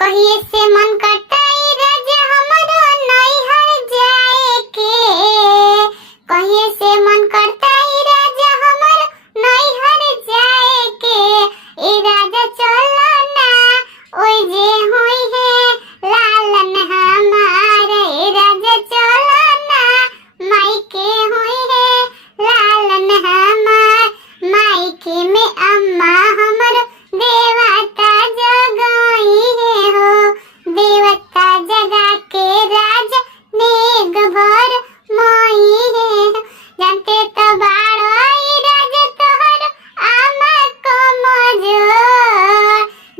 कहिए से मन करता ई राजा हमरो नैहर जाए के। कहिए से मन करता ई राजा हमरो नैहर जाए के। ई राजा चलो ना ओई जे होई है लालन हमार। ई राजा चलो ना मायके होई है लालन हमार। मायके में अम्मा हमरो देवता जगाई है हो। देवता जगा के राजा नेग भर मोई है। जानते तो बाड़ो ई राजा तोहर आमा कमजोर।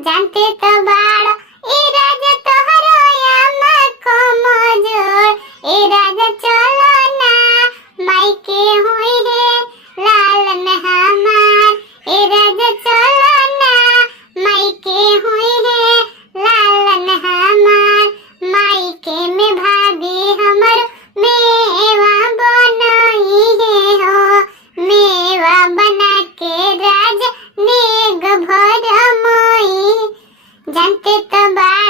जानते तो बाड़ो ई राजा तोहर आमा कमजोर। ई राजा चलो ना मायके होई है लालन हमार। ई राजा चलो ना मायके होई है लालन हमार। मायके में भाभी हमर मेवा बनाई है हो। मेवा बना के राजा नेग भर मोई। जानते तो बाड़ो